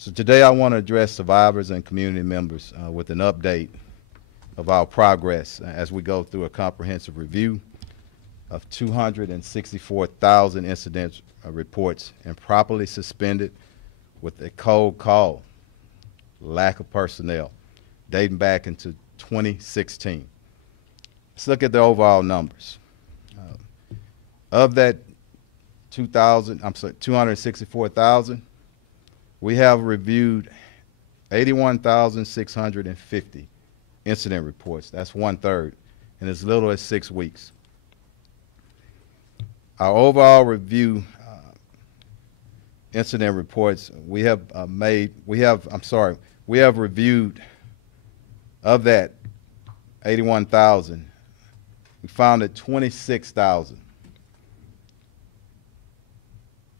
So today I want to address survivors and community members with an update of our progress as we go through a comprehensive review of 264,000 incident reports improperly suspended with a cold call, lack of personnel, dating back into 2016. Let's look at the overall numbers. Of that 264,000, we have reviewed 81,650 incident reports. That's 1/3 in as little as 6 weeks. Our overall review incident reports we have reviewed of that 81,000, we found that 26,000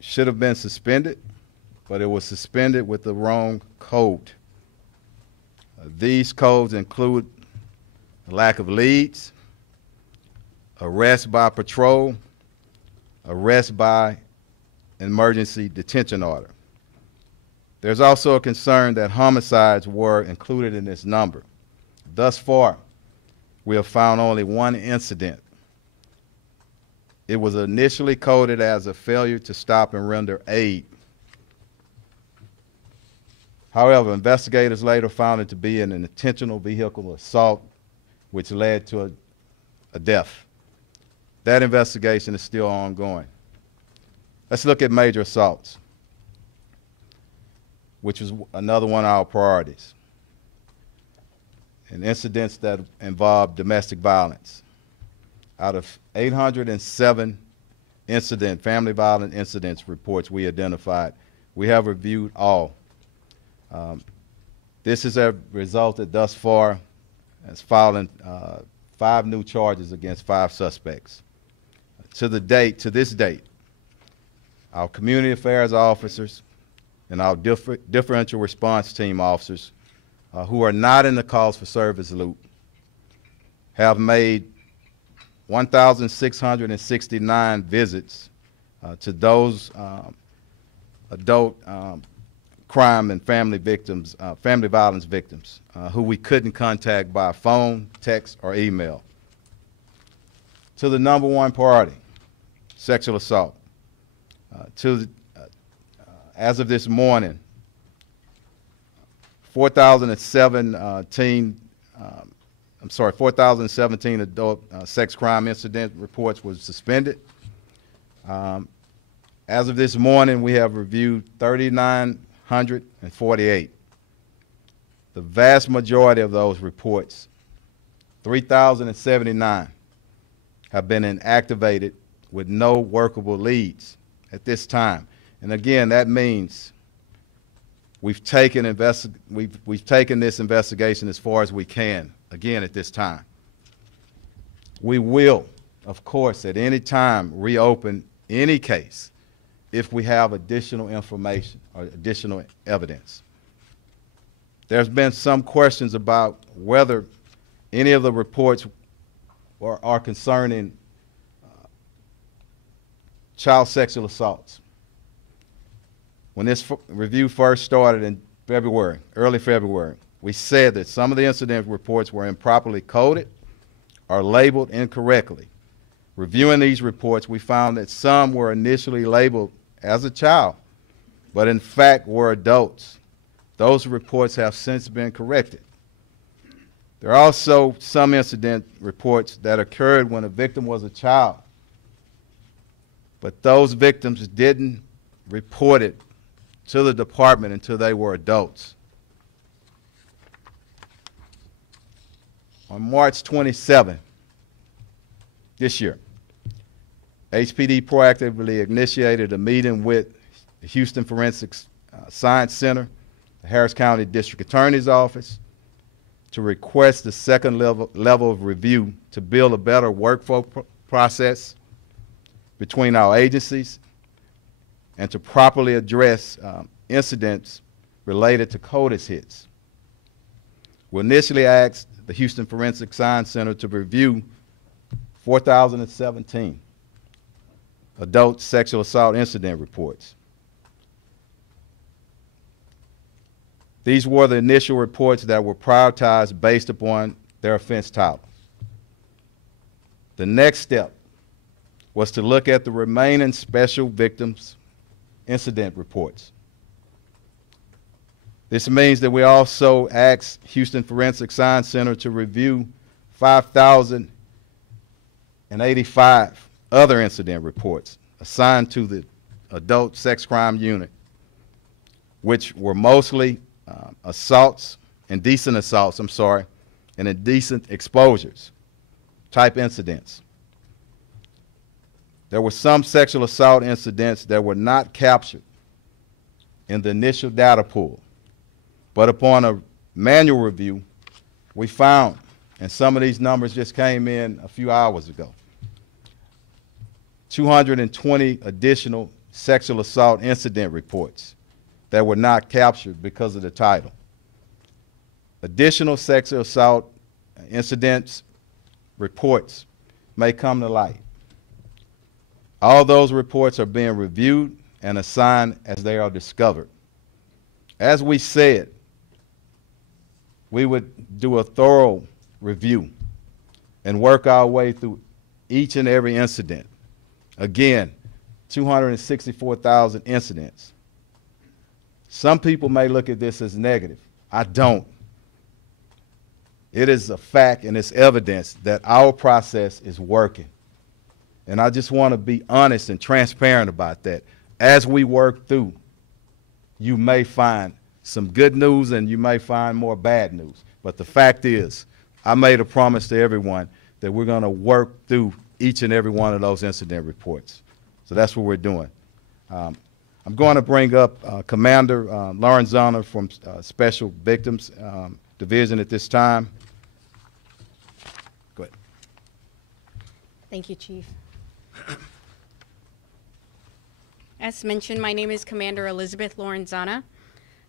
should have been suspended, but it was suspended with the wrong code. These codes include lack of leads, arrest by patrol, arrest by emergency detention order. There's also a concern that homicides were included in this number. Thus far, we have found only one incident. It was initially coded as a failure to stop and render aid. However, investigators later found it to be an intentional vehicle assault, which led to a death. That investigation is still ongoing. Let's look at major assaults, which is another one of our priorities, and incidents that involve domestic violence. Out of 807 family violence incidents reports we identified, we have reviewed all. This has resulted thus far as filing 5 new charges against 5 suspects. To this date, our community affairs officers and our differential response team officers who are not in the calls for service loop have made 1,669 visits to those adult crime and family violence victims who we couldn't contact by phone, text, or email. To the number one priority, sexual assault. As of this morning, 4,017 adult sex crime incident reports was suspended. As of this morning, we have reviewed 3,948. The vast majority of those reports, 3,079, have been inactivated with no workable leads at this time. And again, that means we've taken this investigation as far as we can, again, at this time. We will, of course, at any time reopen any case if we have additional information or additional evidence. There's been some questions about whether any of the reports are concerning child sexual assaults. When this review first started in February, early February, we said that some of the incident reports were improperly coded or labeled incorrectly. Reviewing these reports, we found that some were initially labeled as a child, but in fact were adults. Those reports have since been corrected. There are also some incident reports that occurred when a victim was a child, but those victims didn't report it to the department until they were adults. On March 27 this year, HPD proactively initiated a meeting with the Houston Forensic Science Center, the Harris County District Attorney's Office, to request the second level of review to build a better workflow process between our agencies and to properly address incidents related to CODIS hits. We initially asked the Houston Forensic Science Center to review 4,017 adult sexual assault incident reports. These were the initial reports that were prioritized based upon their offense title. The next step was to look at the remaining special victims incident reports. This means that we also asked Houston Forensic Science Center to review 5,085 other incident reports assigned to the Adult Sex Crime Unit, which were mostly indecent assaults, and indecent exposures type incidents. There were some sexual assault incidents that were not captured in the initial data pool, but upon a manual review, we found, and some of these numbers just came in a few hours ago, 220 additional sexual assault incident reports that were not captured because of the title. Additional sexual assault incidents reports may come to light. All those reports are being reviewed and assigned as they are discovered. As we said, we would do a thorough review and work our way through each and every incident. Again, 264,000 incidents. Some people may look at this as negative. I don't. It is a fact and it's evidence that our process is working. And I just want to be honest and transparent about that. As we work through, you may find some good news and you may find more bad news. But the fact is, I made a promise to everyone that we're going to work through each and every one of those incident reports. So that's what we're doing. I'm going to bring up Commander Lorenzana from Special Victims Division at this time. Go ahead. Thank you, Chief. As mentioned, my name is Commander Elizabeth Lorenzana.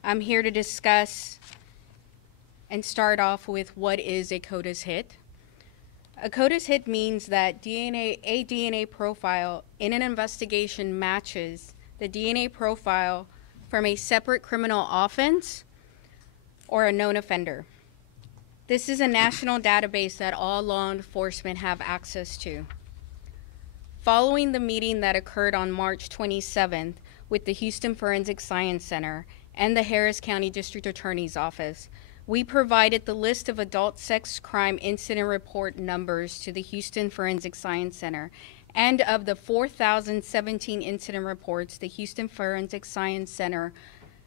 I'm here to discuss and start off with what is a CODIS hit. A CODIS hit means that a DNA profile in an investigation matches the DNA profile from a separate criminal offense or a known offender. This is a national database that all law enforcement have access to. Following the meeting that occurred on March 27th with the Houston Forensic Science Center and the Harris County District Attorney's Office, we provided the list of adult sex crime incident report numbers to the Houston Forensic Science Center, and of the 4,017 incident reports, the Houston Forensic Science Center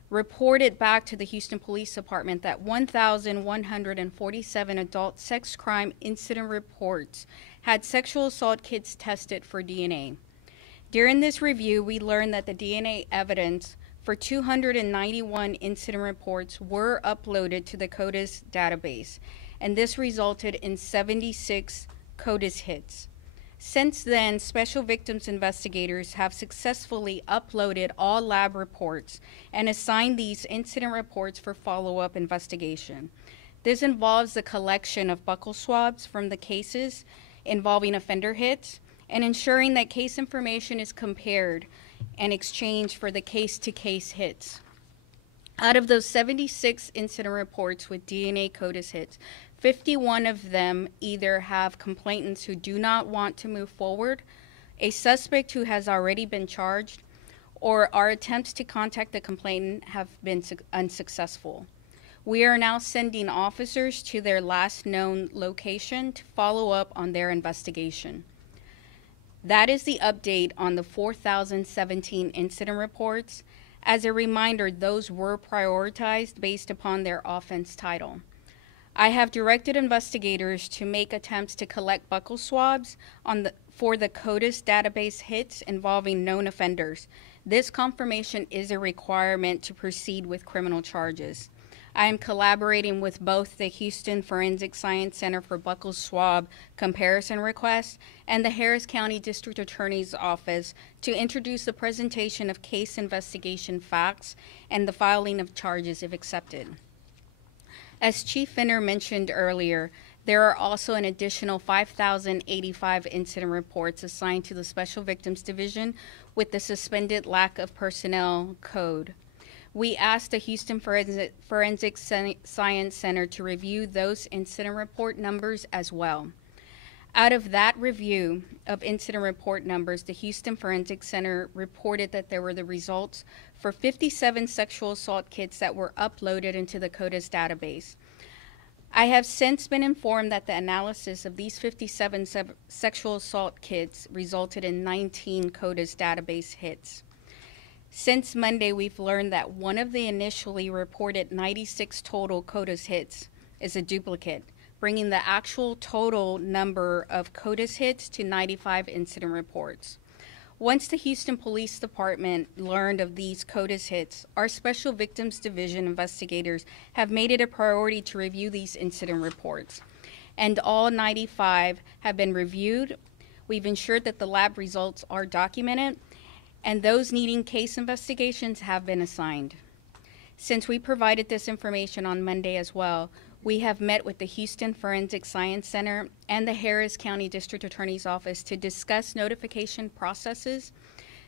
reported back to the Houston Police Department that 1,147 adult sex crime incident reports had sexual assault kits tested for DNA. During this review, we learned that the DNA evidence for 291 incident reports were uploaded to the CODIS database, and this resulted in 76 CODIS hits. Since then, special victims investigators have successfully uploaded all lab reports and assigned these incident reports for follow-up investigation. This involves the collection of buccal swabs from the cases involving offender hits and ensuring that case information is compared and exchanged for the case-to-case hits. Out of those 76 incident reports with DNA CODIS hits, 51 of them either have complainants who do not want to move forward, a suspect who has already been charged, or our attempts to contact the complainant have been unsuccessful. We are now sending officers to their last known location to follow up on their investigation. That is the update on the 4,017 incident reports. As a reminder, those were prioritized based upon their offense title. I have directed investigators to make attempts to collect buccal swabs for the CODIS database hits involving known offenders. This confirmation is a requirement to proceed with criminal charges. I am collaborating with both the Houston Forensic Science Center for buccal swab comparison requests and the Harris County District Attorney's Office to introduce the presentation of case investigation facts and the filing of charges if accepted. As Chief Finner mentioned earlier, there are also an additional 5,085 incident reports assigned to the Special Victims Division with the suspended lack of personnel code. We asked the Houston Forensic Science Center to review those incident report numbers as well. Out of that review of incident report numbers, the Houston Forensic Center reported that there were the results for 57 sexual assault kits that were uploaded into the CODIS database. I have since been informed that the analysis of these 57 sexual assault kits resulted in 19 CODIS database hits. Since Monday, we've learned that one of the initially reported 96 total CODIS hits is a duplicate, bringing the actual total number of CODIS hits to 95 incident reports. Once the Houston Police Department learned of these CODIS hits, our Special Victims Division investigators have made it a priority to review these incident reports. And all 95 have been reviewed. We've ensured that the lab results are documented, and those needing case investigations have been assigned. Since we provided this information on Monday as well, we have met with the Houston Forensic Science Center and the Harris County District Attorney's Office to discuss notification processes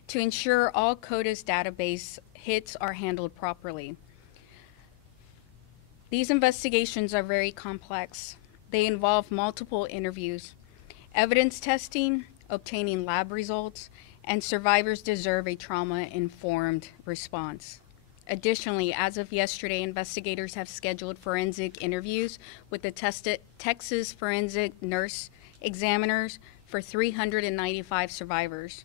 to ensure all CODIS database hits are handled properly. These investigations are very complex. They involve multiple interviews, evidence testing, obtaining lab results, and survivors deserve a trauma-informed response. Additionally, as of yesterday, investigators have scheduled forensic interviews with the Texas Forensic Nurse Examiners for 395 survivors.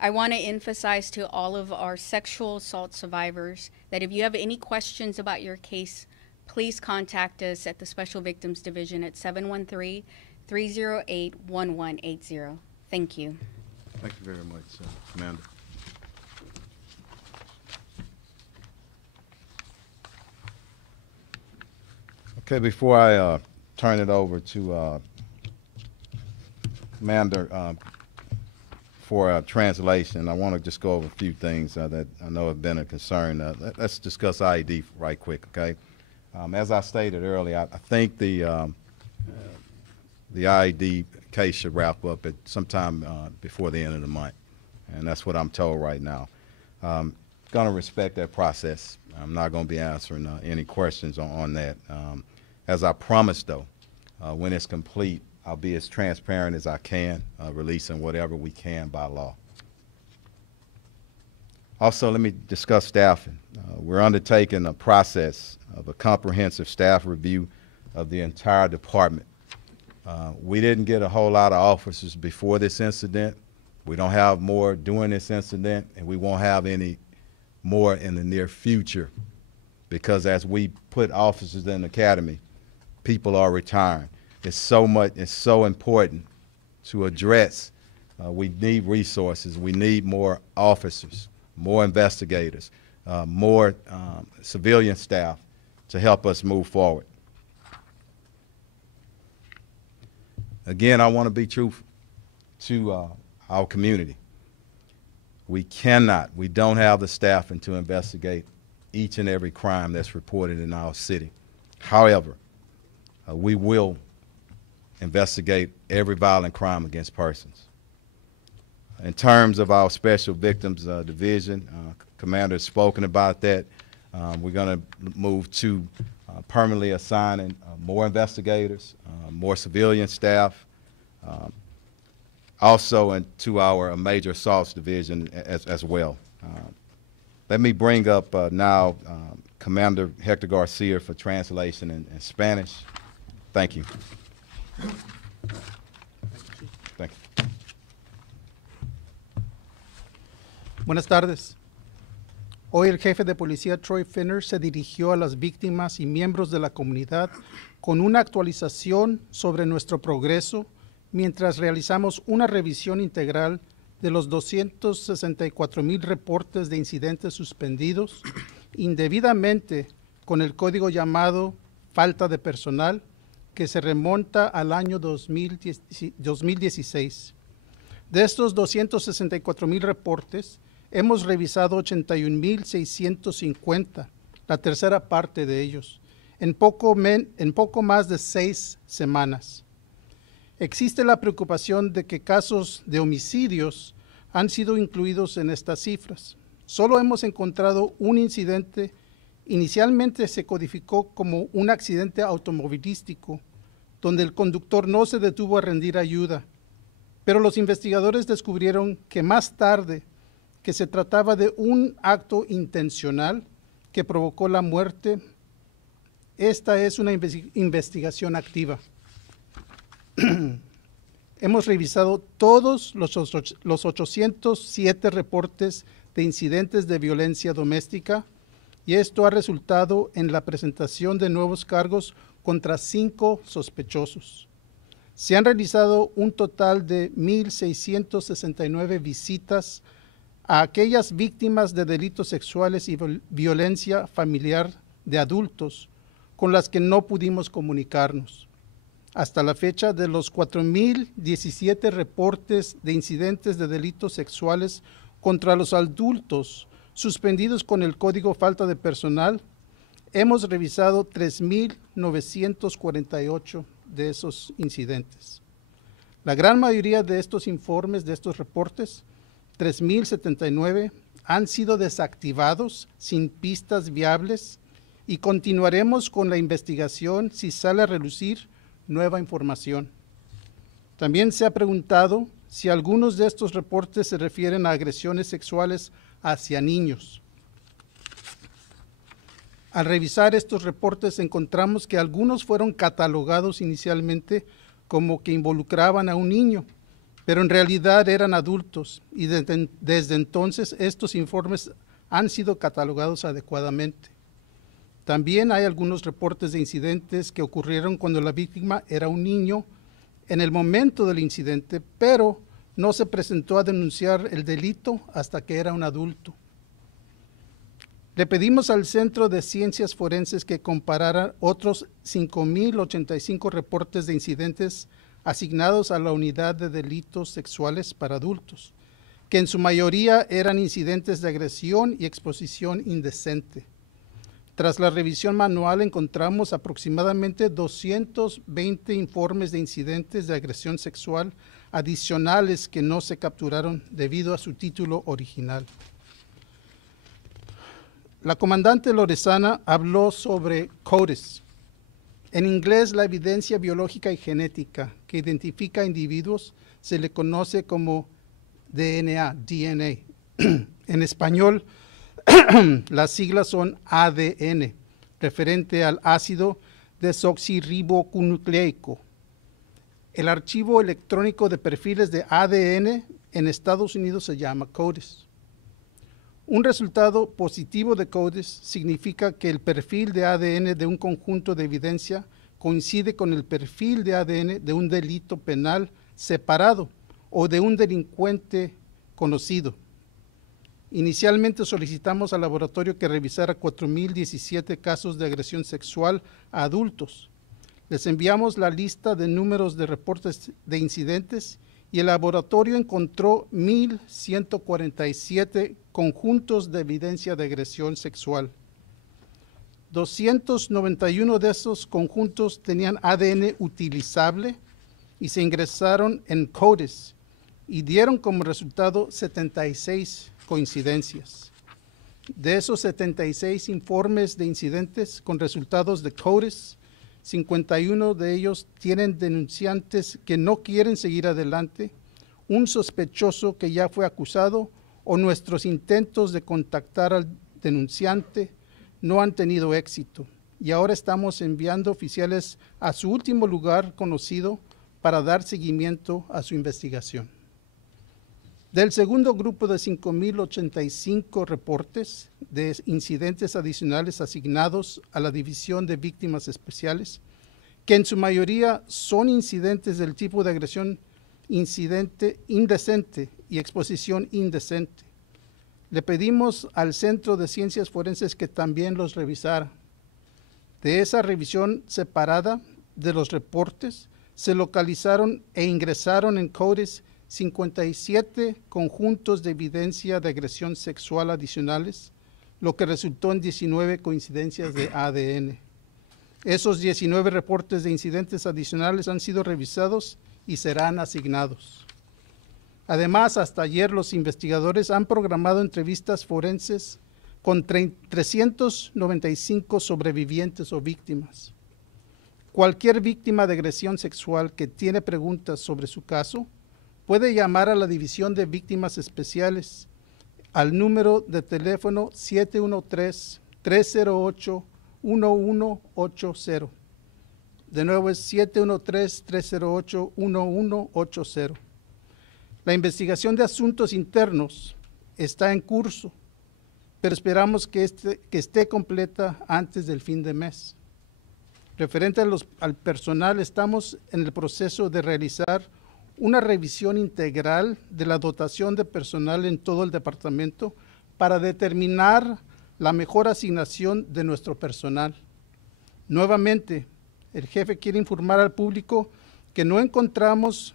I want to emphasize to all of our sexual assault survivors that if you have any questions about your case, please contact us at the Special Victims Division at 713-308-1180. Thank you. Thank you very much, Amanda. Okay, before I turn it over to Amanda for translation, I want to just go over a few things that I know have been a concern. Let's discuss IED right quick, okay? As I stated earlier, I think the IED case should wrap up at sometime before the end of the month, and that's what I'm told right now. Going to respect that process. I'm not going to be answering any questions on that. As I promised, though, when it's complete, I'll be as transparent as I can, releasing whatever we can by law. Also, let me discuss staffing. We're undertaking a process of a comprehensive staff review of the entire department. We didn't get a whole lot of officers before this incident. We don't have more during this incident, and we won't have any more in the near future, because as we put officers in the academy, people are retiring. It's so important to address. We need resources. We need more officers, more investigators, more civilian staff to help us move forward. Again, I want to be truthful to our community. We don't have the staffing to investigate each and every crime that's reported in our city. However, we will investigate every violent crime against persons. In terms of our Special Victims Division, Commander has spoken about that. We're going to move to permanently assigning more investigators, more civilian staff, also into our Major Assaults Division as well. Let me bring up now Commander Hector Garcia for translation in Spanish. Thank you. Thank you. Buenas tardes. Hoy el jefe de policía Troy Finner se dirigió a las víctimas y miembros de la comunidad con una actualización sobre nuestro progreso mientras realizamos una revisión integral de los 264,000 reportes de incidentes suspendidos indebidamente con el código llamado falta de personal, que se remonta al año 2016. De estos 264,000 reportes, hemos revisado 81,650, la tercera parte de ellos, en poco más de 6 semanas. Existe la preocupación de que casos de homicidios han sido incluidos en estas cifras. solo hemos encontrado un incidente. Inicialmente se codificó como un accidente automovilístico, donde el conductor no se detuvo a rendir ayuda, pero los investigadores descubrieron que más tarde que se trataba de un acto intencional que provocó la muerte. Esta es una investigación activa. Hemos revisado todos los 807 reportes de incidentes de violencia doméstica y esto ha resultado en la presentación de nuevos cargos contra 5 sospechosos. Se han realizado un total de 1,669 visitas a aquellas víctimas de delitos sexuales y violencia familiar de adultos con las que no pudimos comunicarnos. Hasta la fecha, de los 4,017 reportes de incidentes de delitos sexuales contra los adultos suspendidos con el Código Falta de Personal, hemos revisado 3,948 de esos incidentes. La gran mayoría de estos informes, de estos reportes, 3,079, han sido desactivados sin pistas viables y continuaremos con la investigación si sale a relucir nueva información. También se ha preguntado si algunos de estos reportes se refieren a agresiones sexuales hacia niños. Al revisar estos reportes encontramos que algunos fueron catalogados inicialmente como que involucraban a un niño, pero en realidad eran adultos y desde entonces estos informes han sido catalogados adecuadamente. También hay algunos reportes de incidentes que ocurrieron cuando la víctima era un niño en el momento del incidente, pero no se presentó a denunciar el delito hasta que era un adulto. Le pedimos al Centro de Ciencias Forenses que comparara otros 5,085 reportes de incidentes asignados a la Unidad de Delitos Sexuales para Adultos, que en su mayoría eran incidentes de agresión y exposición indecente. Tras la revisión manual encontramos aproximadamente 220 informes de incidentes de agresión sexual adicionales que no se capturaron debido a su título original. La comandante Lorenzana habló sobre CODIS. En inglés, la evidencia biológica y genética que identifica individuos se le conoce como DNA. En español, las siglas son ADN, referente al ácido desoxirribonucleico. El archivo electrónico de perfiles de ADN en Estados Unidos se llama CODIS. Un resultado positivo de CODIS significa que el perfil de ADN de un conjunto de evidencia coincide con el perfil de ADN de un delito penal separado o de un delincuente conocido. Inicialmente solicitamos al laboratorio que revisara 4,017 casos de agresión sexual a adultos. Les enviamos la lista de números de reportes de incidentes y el laboratorio encontró 1,147 conjuntos de evidencia de agresión sexual. 291 de esos conjuntos tenían ADN utilizable y se ingresaron en CODIS y dieron como resultado 76 coincidencias. De esos 76 informes de incidentes con resultados de CODIS, 51 de ellos tienen denunciantes que no quieren seguir adelante, un sospechoso que ya fue acusado o nuestros intentos de contactar al denunciante no han tenido éxito y ahora estamos enviando oficiales a su último lugar conocido para dar seguimiento a su investigación. Del segundo grupo de 5,085 reportes de incidentes adicionales asignados a la División de Víctimas Especiales, que en su mayoría son incidentes del tipo de agresión incidente indecente y exposición indecente. Le pedimos al Centro de Ciencias Forenses que también los revisara. De esa revisión separada de los reportes, se localizaron e ingresaron en CODIS 57 conjuntos de evidencia de agresión sexual adicionales, lo que resultó en 19 coincidencias de ADN. Esos 19 reportes de incidentes adicionales han sido revisados y serán asignados. Además, hasta ayer los investigadores han programado entrevistas forenses con 395 sobrevivientes o víctimas. Cualquier víctima de agresión sexual que tiene preguntas sobre su caso puede llamar a la División de Víctimas Especiales al número de teléfono 713-308-1180. De nuevo es 713-308-1180. La investigación de asuntos internos está en curso, pero esperamos que esté completa antes del fin de mes. Referente al personal, estamos en el proceso de realizar una revisión integral de la dotación de personal en todo el departamento para determinar la mejor asignación de nuestro personal. Nuevamente, el jefe quiere informar al público que no contamos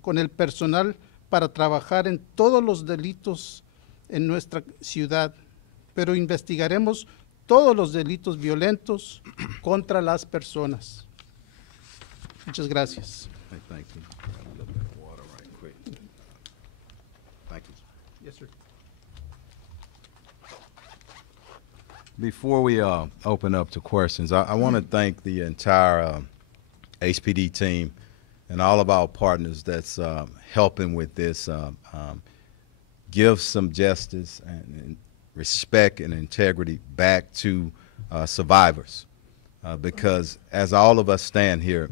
con el personal para trabajar en todos los delitos en nuestra ciudad, pero investigaremos todos los delitos violentos contra las personas. Muchas gracias. Hey, thank you. Got a little bit of water right quick. Thank you. Yes, sir. Before we open up to questions, I want to thank the entire HPD team and all of our partners that's helping with this. Give some justice and respect and integrity back to survivors, because as all of us stand here,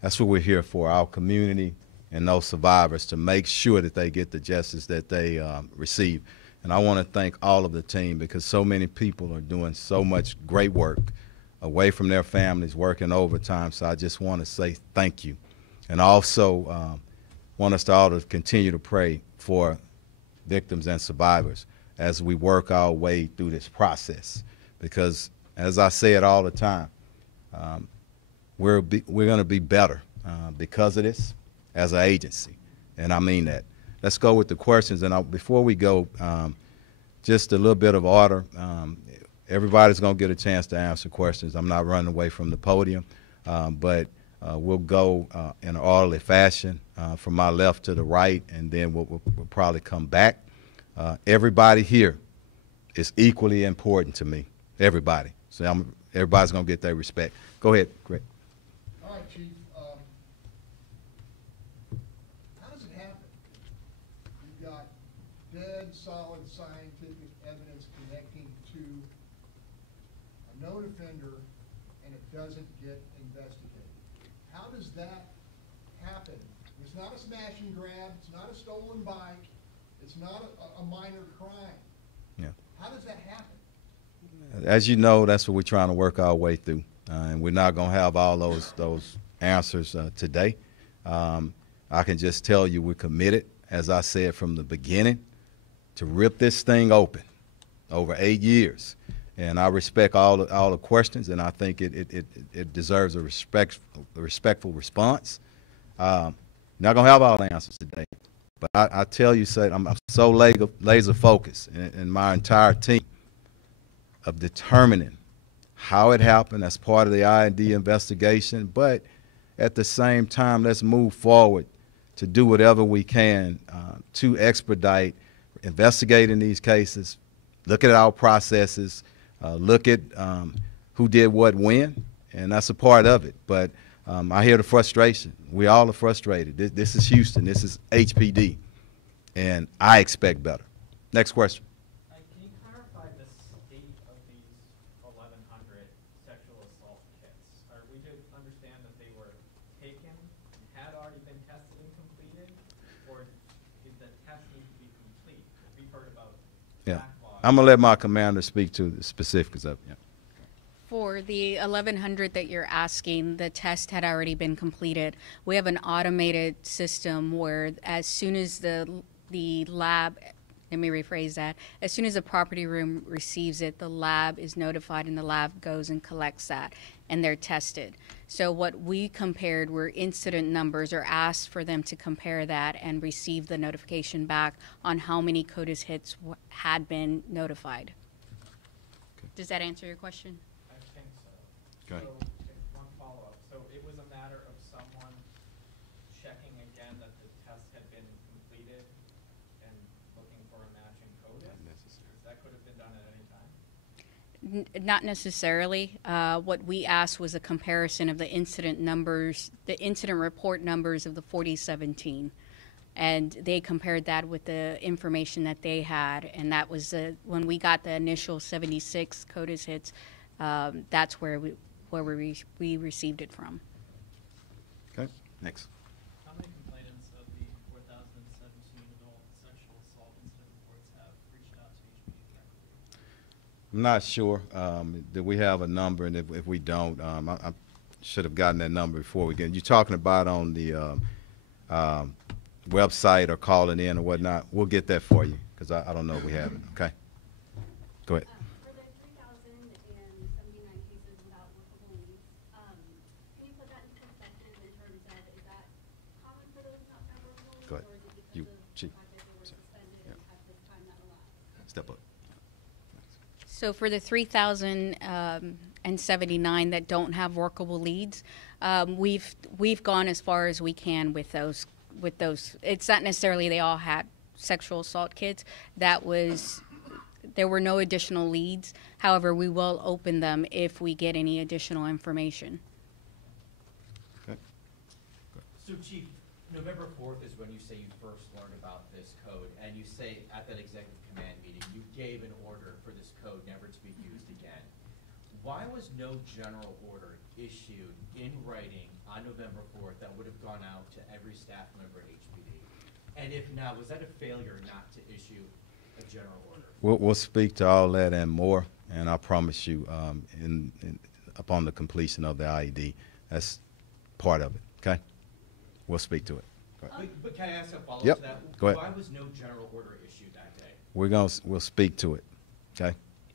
that's what we're here for, our community and those survivors, to make sure that they get the justice that they receive. And I want to thank all of the team, because so many people are doing so much great work away from their families, working overtime. So I just want to say thank you. And also want us to all to continue to pray for victims and survivors as we work our way through this process. Because as I say it all the time, we're going to be better because of this as an agency. And I mean that. Let's go with the questions. And before we go, just a little bit of order. Everybody's going to get a chance to answer questions. I'm not running away from the podium, but we'll go in an orderly fashion from my left to the right, and then we'll probably come back. Everybody here is equally important to me, everybody. So everybody's going to get their respect. Go ahead, Greg. All right, Chief. How does it happen? You've got dead, solid scientific evidence connecting to a known offender, and it doesn't get investigated. How does that happen? It's not a smash and grab. It's not a stolen bike. It's not a minor crime. Yeah. How does that happen? As you know, that's what we're trying to work our way through, and we're not going to have all those answers today. I can just tell you we're committed, as I said from the beginning, to rip this thing open over 8 years. And I respect all the questions, and I think it deserves a respectful response. Not going to have all the answers today, but I tell you, I'm so laser focused, and my entire team, of determining how it happened as part of the I&D investigation, but at the same time, let's move forward to do whatever we can to expedite investigating these cases, look at our processes, look at who did what when, and that's a part of it. But I hear the frustration. We all are frustrated. This is Houston. This is HPD, and I expect better. Next question. Can you clarify the state of these 1,100 sexual assault kits? Are we to understand that they were taken and had already been tested and completed, or did the test need to be complete? We've heard about backlog. I'm going to let my commander speak to the specifics of it. Yeah. For the 1,100 that you're asking, the test had already been completed. We have an automated system where as soon as the lab, let me rephrase that, as soon as the property room receives it, the lab is notified and the lab goes and collects that, and they're tested. So what we compared were incident numbers, or asked for them to compare that and receive the notification back on how many CODIS hits had been notified. Okay. Does that answer your question? I think so. Okay. So, one follow-up. So it was a matter of someone checking again that the test had been Not necessarily. What we asked was a comparison of the incident numbers, the incident report numbers of the 4017. And they compared that with the information that they had. And that was when we got the initial 76 CODIS hits, that's where we received it from. Okay, next. How many complainants of the 4017 adult sexual assault incident reports have reached out to HPD directly? I'm not sure that we have a number, and if we don't, I should have gotten that number before we get. You're talking about on the website or calling in or whatnot. We'll get that for you because I don't know if we have it. Okay, go ahead. For the 3,079 cases without workable leads, can you put that into perspective in terms of, is that common for those not have workable leads? Go ahead. Or is it You, because of Chief. the fact that they were suspended Yeah. at this time that elapsed? Step up. So for the 3,079 that don't have workable leads, we've gone as far as we can with those. It's not necessarily they all had sexual assault kits. There were no additional leads. However, we will open them if we get any additional information. Okay. So Chief, November 4th is when you say you first learned about this code, and you say at that executive command meeting, you gave an order for this code never to be used again. Why was no general order issued in writing on November 4th that would have gone out to every staff member at HPD? And if not, was that a failure not to issue a general order? We'll speak to all that and more, and I promise you, upon the completion of the IED, that's part of it. Okay, we'll speak to it. Go ahead. But can I ask a follow-up Yep, to that? go ahead. Why was no general order issued that day? We'll speak to it. Okay,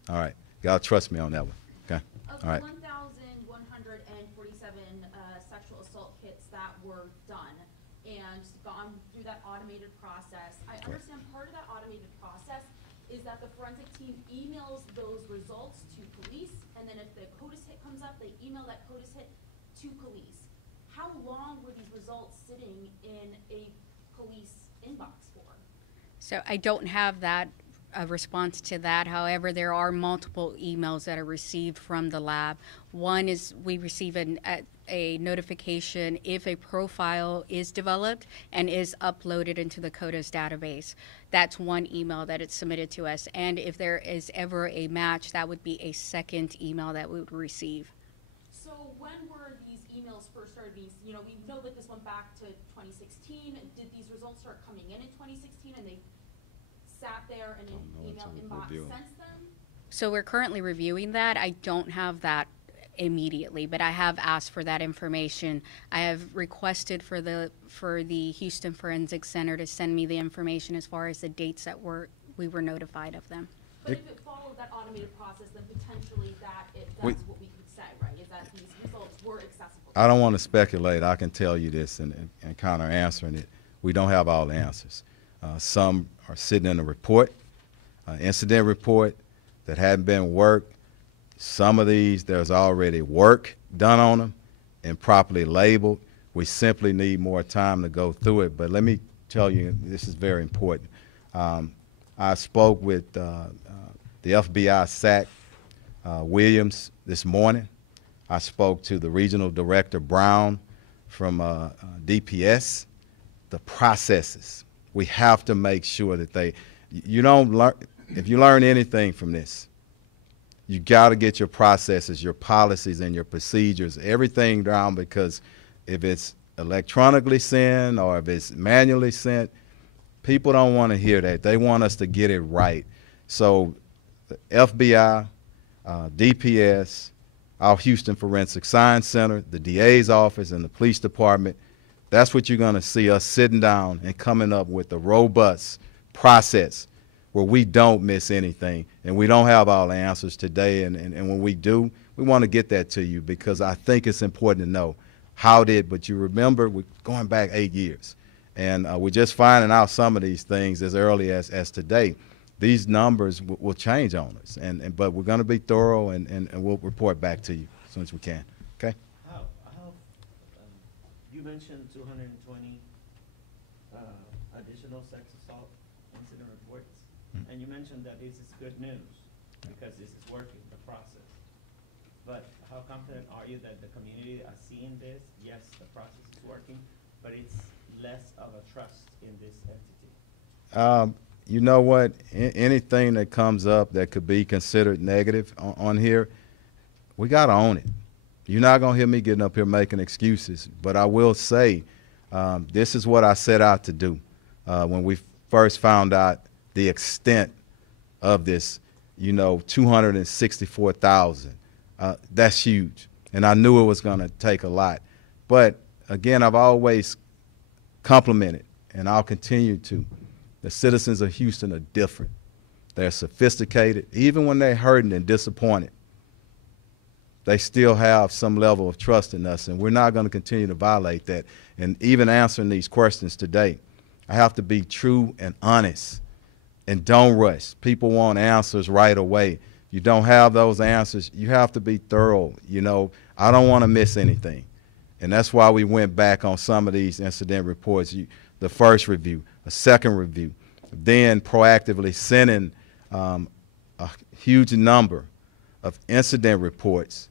all right. Y'all trust me on that one. Okay, Of all right. the 1,147 sexual assault kits that were done and gone through that automated process, I understand part of that automated process is that the forensic team emails those results to police, and then if the CODIS hit comes up, they email that CODIS hit to police. How long were these results sitting in a police inbox for? So I don't have a response to that. However, there are multiple emails that are received from the lab. One is we receive a notification if a profile is developed and is uploaded into the CODIS database. That's one email that it's submitted to us. And if there is ever a match, that would be a second email that we would receive. So when were these emails first started being, we know that this went back to 2016. Did these results start coming in 2016 and they sat there in an email inbox since then? So we're currently reviewing that. I don't have that immediately, but I have asked for that information. I have requested for the Houston Forensic Center to send me the information as far as the dates that we were notified of them. But if it followed that automated process, then potentially that's We- what we could say, right? Is that these results were accessible. I don't want to speculate. I can tell you this and kind of answering it. We don't have all the answers. Some are sitting in a report, incident report that hadn't been worked. Some of these, there's already work done on them and properly labeled. We simply need more time to go through it. But let me tell you, this is very important. I spoke with the FBI SAC Williams this morning. I spoke to the Regional Director Brown from DPS. The processes, we have to make sure that you don't learn, if you learn anything from this, you got to get your processes, your policies, and your procedures, everything down, because if it's electronically sent or if it's manually sent, people don't want to hear that. They want us to get it right. So the FBI, DPS, our Houston Forensic Science Center, the DA's office, and the police department, that's what you're going to see us sitting down and coming up with a robust process where we don't miss anything, and we don't have all the answers today, and when we do, we want to get that to you, because I think it's important to know but you remember we're going back 8 years, and we're just finding out some of these things as early as today. These numbers will change on us, but we're going to be thorough, and we'll report back to you as soon as we can. Okay? You mentioned 220 additional sex assault incident reports, and you mentioned that this is good news because this is working. The process. But how confident are you that the community are seeing this? Yes, the process is working, but it's less of a trust in this entity. You know what? Anything that comes up that could be considered negative on here, we got to own it. You're not going to hear me getting up here making excuses, but I will say this is what I set out to do when we first found out the extent of this, 264,000. That's huge, and I knew it was going to take a lot. But again, I've always complimented, and I'll continue to. The citizens of Houston are different. They're sophisticated. Even when they're hurting and disappointed, they still have some level of trust in us, and we're not going to continue to violate that. And even answering these questions today, I have to be true and honest, and don't rush. People want answers right away. You don't have those answers. You have to be thorough. I don't want to miss anything. And that's why we went back on some of these incident reports. The first review, a second review, then proactively sending a huge number of incident reports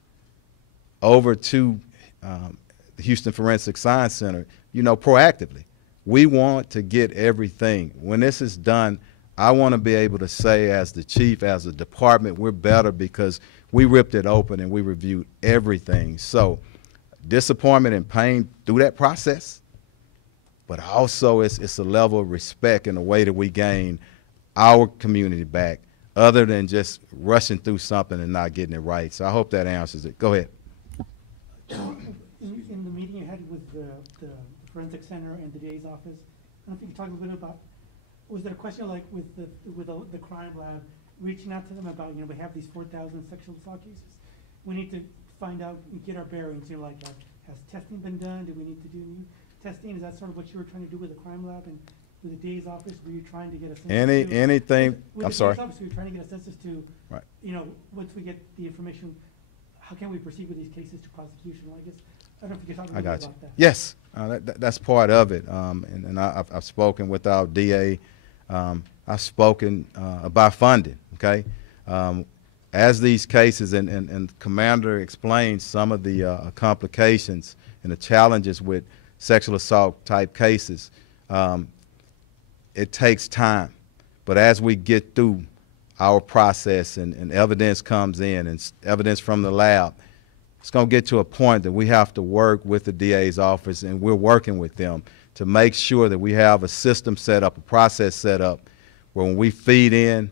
over to the Houston Forensic Science Center, proactively. We want to get everything. When this is done, I want to be able to say as the chief, as a department, we're better because we ripped it open and we reviewed everything. So disappointment and pain through that process, but also it's a level of respect in the way that we gain our community back, other than just rushing through something and not getting it right. So I hope that answers it. Go ahead. In the meeting you had with the Forensic Center and the DA's office, I don't know if you could talk a little bit about, was there a question like with the crime lab, reaching out to them about, we have these 4,000 sexual assault cases. We need to find out and get our bearings, has testing been done? Do we need to do new testing? Is that sort of what you were trying to do with the crime lab and with the DA's office? Were you trying to get a sense anything? I'm sorry. Were you trying to get a sense as to, right. Once we get the information, how can we proceed with these cases to prosecution? Well, I guess, I don't know if you could talk a little bit about that. Yes, that's part of it. And I've spoken with our DA. I've spoken about funding, okay? As these cases, and Commander explained some of the complications and the challenges with sexual assault type cases, it takes time. But as we get through our process and evidence comes in and evidence from the lab, it's going to get to a point that we have to work with the DA's office, and we're working with them to make sure that we have a system set up, a process set up, where when we feed in,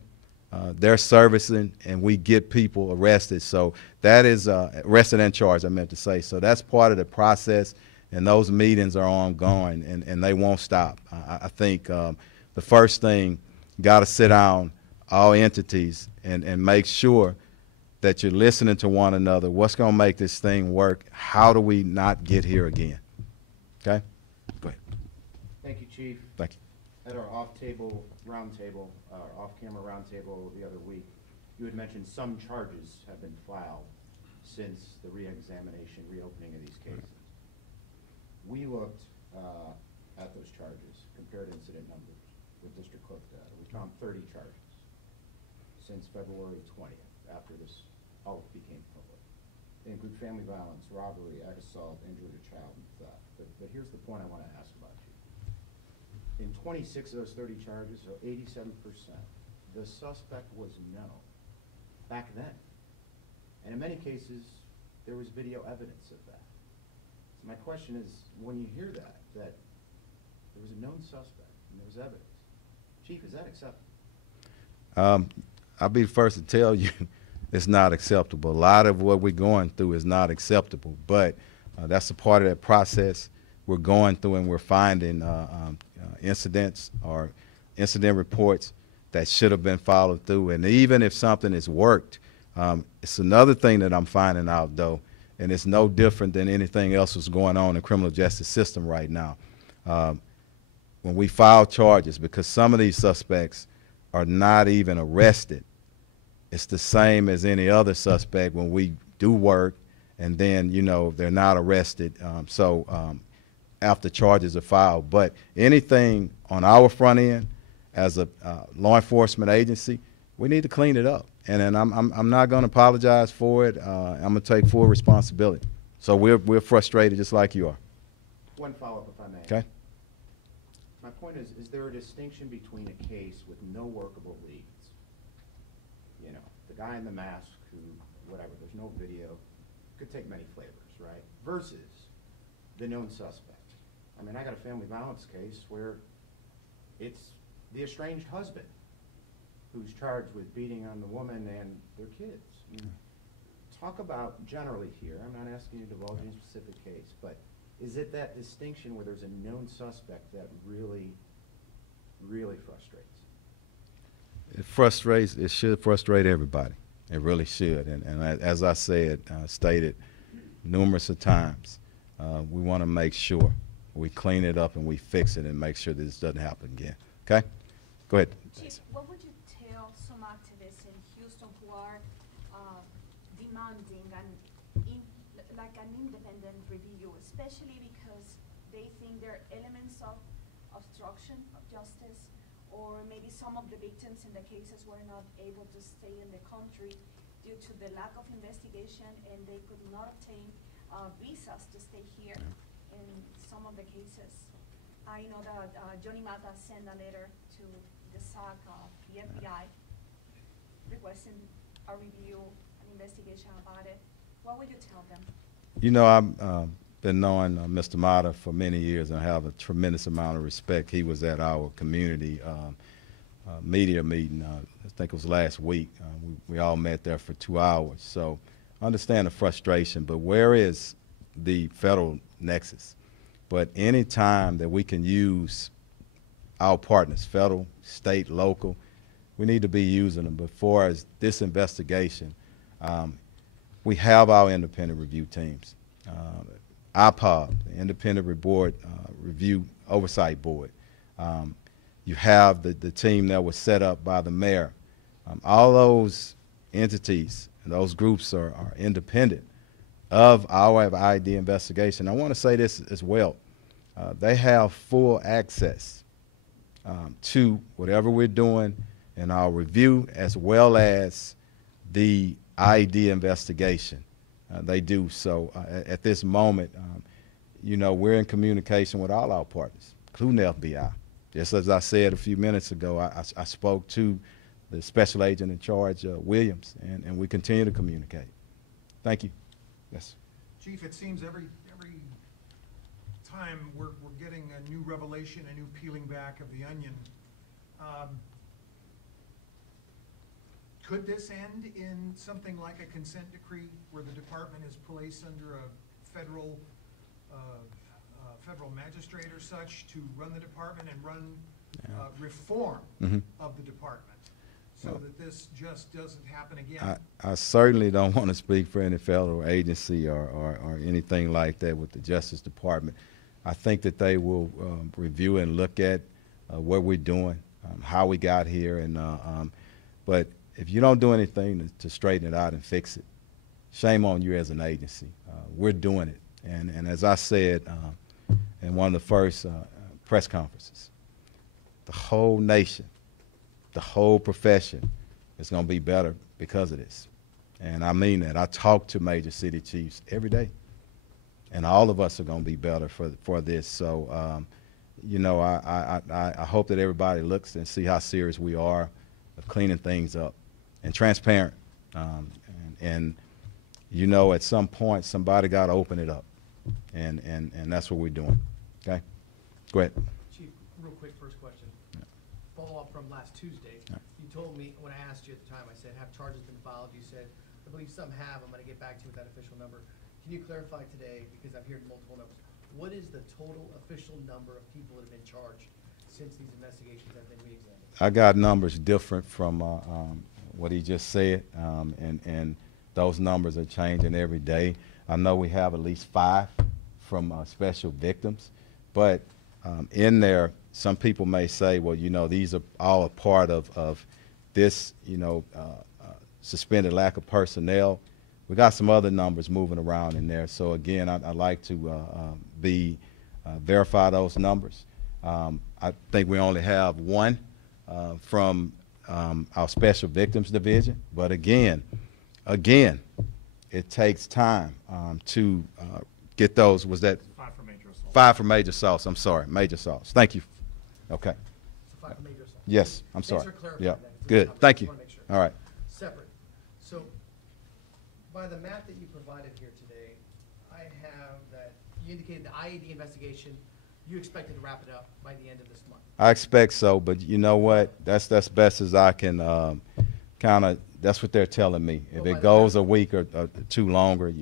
they're servicing and we get people arrested. So that is arrested and charged, I meant to say. So that's part of the process, and those meetings are ongoing, and they won't stop. I think the first thing, got to sit down, all entities, and make sure that you're listening to one another. What's going to make this thing work? How do we not get here again? Okay? Go ahead. Thank you, Chief. Thank you. At our off-camera roundtable the other week, you had mentioned some charges have been filed since the reexamination, reopening of these cases. We looked at those charges, compared incident numbers with district clerk data. We found 30 charges since February 20th, after this all became public. They include family violence, robbery, ag assault, injury to child, and theft. But here's the point I want to ask about you. In 26 of those 30 charges, so 87%, the suspect was known back then. And in many cases, there was video evidence of that. So my question is, when you hear that there was a known suspect and there was evidence, Chief, is that acceptable? I'll be the first to tell you it's not acceptable. A lot of what we're going through is not acceptable, but that's a part of that process. We're going through and we're finding incidents or incident reports that should have been followed through. And even if something has worked, it's another thing that I'm finding out, though, and it's no different than anything else that's going on in the criminal justice system right now. When we file charges, because some of these suspects are not even arrested, it's the same as any other suspect when we do work and then, they're not arrested. After charges are filed. But anything on our front end as a law enforcement agency, we need to clean it up. and then I'm not going to apologize for it. I'm going to take full responsibility. So we're frustrated just like you are. One follow-up, if I may. Okay. My point is there a distinction between a case with no workable leads? You know, the guy in the mask who, whatever, there's no video, could take many flavors, right? Versus the known suspect. I mean, I got a family violence case where it's the estranged husband who's charged with beating on the woman and their kids. I mean, talk about generally here, I'm not asking you to divulge any specific case, but is it that distinction where there's a known suspect that really, really frustrates? It should frustrate everybody. It really should. And as I said, stated numerous of times, we want to make sure we clean it up and we fix it and make sure this doesn't happen again. Okay? Go ahead. Chief, what would you tell some activists in Houston who are demanding like an independent review, especially because they think there are elements of obstruction of justice, or maybe some of the victims in the cases were not able to stay in the country due to the lack of investigation, and they could not obtain visas to stay here in some of the cases. I know that Johnny Mata sent a letter to the SAC of the FBI requesting a review, an investigation about it. What would you tell them? You know, I've been knowing Mr. Mata for many years and I have a tremendous amount of respect. He was at our community media meeting, I think it was last week. We all met there for 2 hours. So I understand the frustration, but where is the federal nexus? But any time that we can use our partners, federal, state, local, we need to be using them. But for this investigation, we have our independent review teams. IPOB, the Independent Review Oversight Board. You have the team that was set up by the mayor. All those entities and those groups are independent of our ID investigation. I want to say this as well. They have full access to whatever we're doing in our review as well as the ID investigation. They do. So at this moment, you know, we're in communication with all our partners, including the FBI. Just as I said a few minutes ago, I spoke to the special agent in charge, Williams, and we continue to communicate. Thank you. Yes. Chief, it seems every time we're getting a new revelation, a new peeling back of the onion. Could this end in something like a consent decree where the department is placed under a federal magistrate or such to run the department and run reform of the department so that this just doesn't happen again? I certainly don't want to speak for any federal agency or anything like that with the Justice Department. I think that they will review and look at what we're doing, how we got here, and but if you don't do anything to straighten it out and fix it, shame on you as an agency. We're doing it, and as I said in one of the first press conferences, the whole nation, the whole profession is going to be better because of this. And I mean that. I talk to major city chiefs every day, and all of us are going to be better for this. So, you know, I hope that everybody looks and see how serious we are of cleaning things up and transparent. And you know, at some point, somebody got to open it up, and that's what we're doing. Okay, go ahead. Chief, real quick, first question. Follow up from last Tuesday. You told me, when I asked you at the time, I said, have charges been filed? You said, I believe some have. I'm going to get back to you with that official number. Can you clarify today, because I've heard multiple numbers, what is the total official number of people that have been charged since these investigations have been re-examined? I got numbers different from what he just said, and those numbers are changing every day. I know we have at least 5 from special victims, but in there, some people may say, well, you know, these are all a part of this, you know, suspended lack of personnel. We got some other numbers moving around in there. So again, I'd like to verify those numbers. I think we only have 1 from our Special Victims Division. But again, it takes time to get those. Was that 5 for major assault? 5 for major assaults? I'm sorry, major assaults. Thank you. Okay. So 5 for major assault. Yes, I'm sorry. Thanks for clarifying Yeah, that, 'cause it's good. not- Thank just you. wanna make sure. All right. Separate. So, by the map that you provided here today, I have that, you indicated the IAD investigation, you expected to wrap it up by the end of this month. I expect so, but you know what? That's best as I can kind of. That's what they're telling me. If Well, by it the goes time- a week or two longer,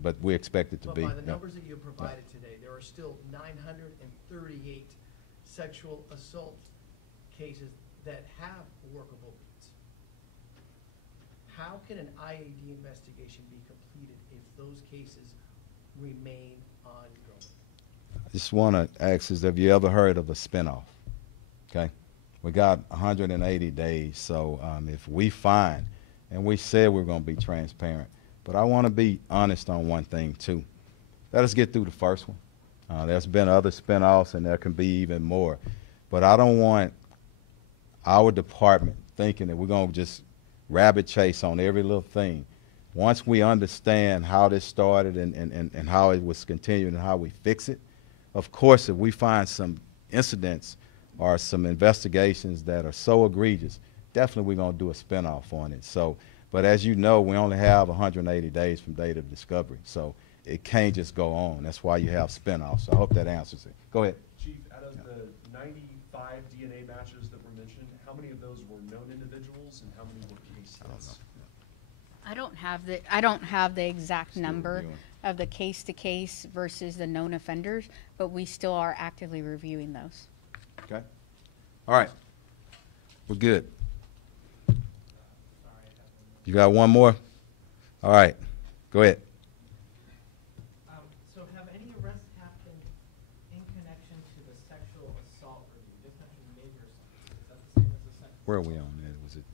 but we expect it to But be. by the yeah. numbers that you provided today, there are still 938 sexual assault cases that have workable leads. How can an IAD investigation be completed if those cases remain ongoing? I just want to ask is, have you ever heard of a spinoff? Okay. We got 180 days, so if we find, and we said we're going to be transparent, but I want to be honest on one thing too. Let us get through the first one. There's been other spinoffs, and there can be even more. But I don't want our department thinking that we're going to just rabbit chase on every little thing. Once we understand how this started and how it was continued and how we fix it, of course, if we find some incidents or some investigations that are so egregious, definitely we're going to do a spinoff on it. So, but as you know, we only have 180 days from date of discovery, so it can't just go on. That's why you have spinoffs. So I hope that answers it. Go ahead. Chief, out of the 95 DNA matches that were mentioned, how many of those were known individuals and how many were case hits? I don't have the exact number reviewing. of the case-to-case versus the known offenders, but we still are actively reviewing those. Okay. All right. We're good. You got one more? All right. Go ahead. So have any arrests happened in connection to the sexual assault review? You just mentioned major assault. Is that the same as the sexual? Where are we on that? Was it?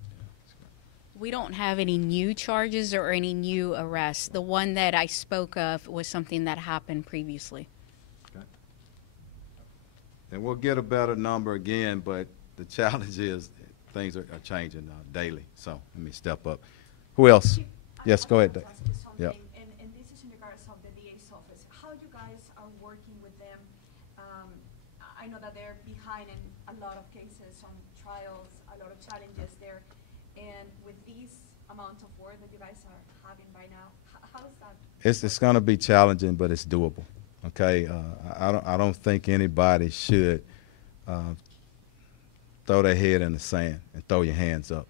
We don't have any new charges or any new arrests. The one that I spoke of was something that happened previously. Okay. And we'll get a better number again, but the challenge is things are changing daily. So let me step up. Who else? Chief, Yes, I go ahead. want to ask you something, Yeah. and this is in regards of the DA's office. How you guys are working with them? I know that they're behind in a lot of cases on trials, a lot of challenges there. And with these amount of work that you guys are having by now, how is that? It's going to be challenging, but it's doable. Okay. I don't think anybody should throw their head in the sand and throw your hands up.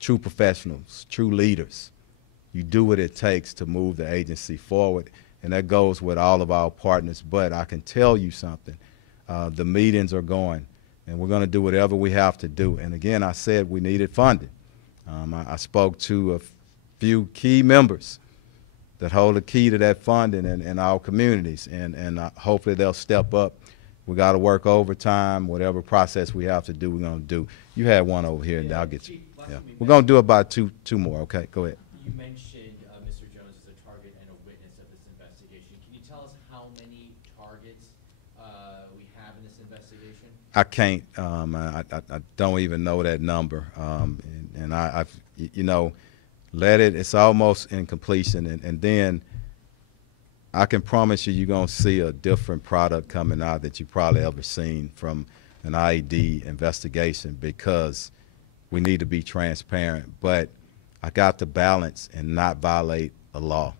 True professionals, true leaders. You do what it takes to move the agency forward, and that goes with all of our partners. But I can tell you something. The meetings are going, and we're going to do whatever we have to do. And again, I said we needed funding. I spoke to a few key members that hold the key to that funding in our communities, and hopefully they'll step up. We got to work overtime, whatever process we have to do, we're going to do. You had one over here, and I'll get you. Yeah. We're going to do about two more, okay? Go ahead. You mentioned Mr. Jones as a target and a witness of this investigation. Can you tell us how many targets we have in this investigation? I can't. I don't even know that number. And you know, it's almost in completion. And then I can promise you, you're going to see a different product coming out that you probably ever seen from an IED investigation, because we need to be transparent. But I got to balance and not violate a law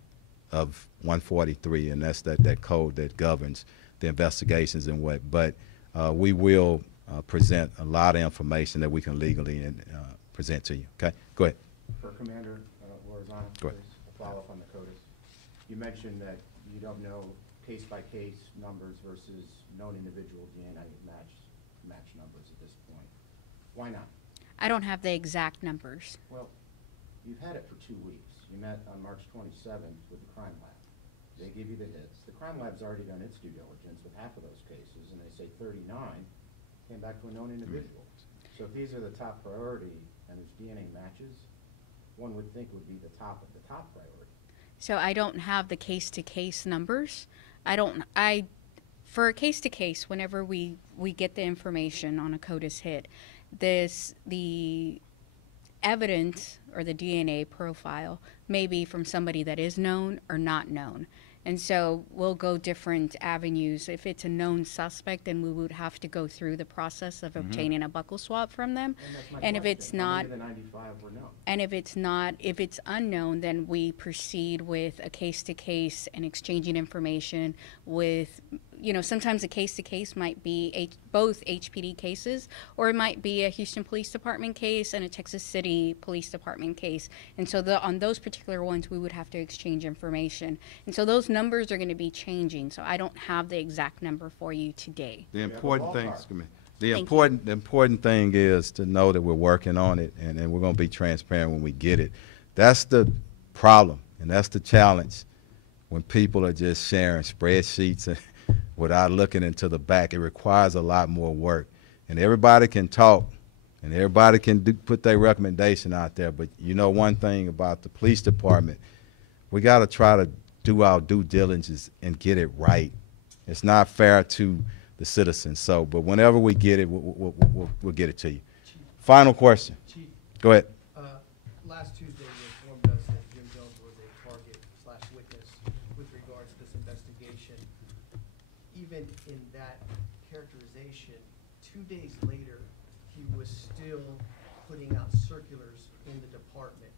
of 143, and that's that code that governs the investigations and what. But we will present a lot of information that we can legally present to you. Okay, go ahead. For Commander Lorenzana, Go ahead. please, a follow-up on the CODIS. You mentioned that you don't know case-by-case numbers versus known individual DNA match numbers at this point. Why not? I don't have the exact numbers. Well, you've had it for 2 weeks. You met on March 27th with the crime lab. They give you the hits. The crime lab's already done its due diligence with half of those cases, and they say 39 came back to a known individual. So if these are the top priority and there's DNA matches, one would think would be the top of the top priority. So I don't have the case-to-case numbers. For a case-to-case, whenever we get the information on a CODIS hit, the evidence or the DNA profile may be from somebody that is known or not known. And so we'll go different avenues. If it's a known suspect, then we would have to go through the process of obtaining a buccal swab from them. And if it's not, and if it's unknown, then we proceed with a case-to-case and exchanging information with, you know, sometimes a case-to-case might be both HPD cases, or it might be a Houston Police Department case and a Texas City Police Department case. And so on those particular ones, we would have to exchange information. And so those numbers are going to be changing. So I don't have the exact number for you today. The important thing, the Thank important thing is to know that we're working on it, and we're going to be transparent when we get it. That's the problem, and that's the challenge when people are just sharing spreadsheets and without looking into the back. It requires a lot more work, and everybody can talk, and everybody can put their recommendation out there. But you know one thing about the police department, we got to try to do our due diligence and get it right. It's not fair to the citizens. So, but whenever we get it, we'll get it to you. Final question. Chief, Go ahead. last Tuesday, you informed us that Jim Jones was a target/witness with regards to this investigation. Even in that characterization, 2 days later, he was still putting out circulars in the department.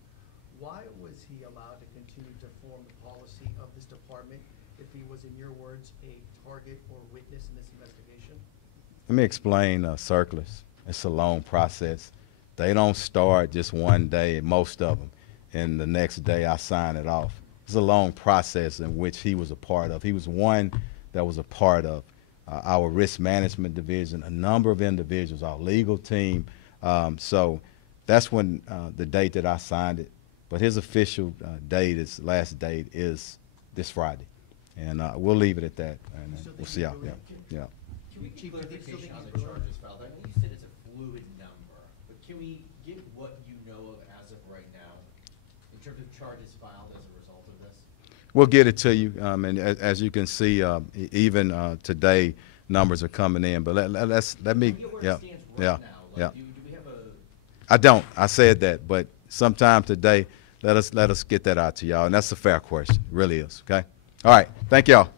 Why was he allowed to continue to form the policy of this department if he was, in your words, a target or witness in this investigation? Let me explain circulars. It's a long process. They don't start just one day, most of them, and the next day I sign it off. It's a long process in which he was a part of. He was one that was a part of our risk management division, a number of individuals, our legal team. So that's when the date that I signed it. But his official date, his last date, is this Friday. And we'll leave it at that, and we'll see how. Yeah. Can we get clarification on the charges filed? I know you said it's a fluid number, but can we get what you know of as of right now in terms of charges filed as a result of this? We'll get it to you, and as you can see, even today, numbers are coming in. But let me, yeah. Do we have a? I don't. I said that, but sometime today, let us get that out to y'all, and that's a fair question. It really is. Okay. All right. Thank y'all.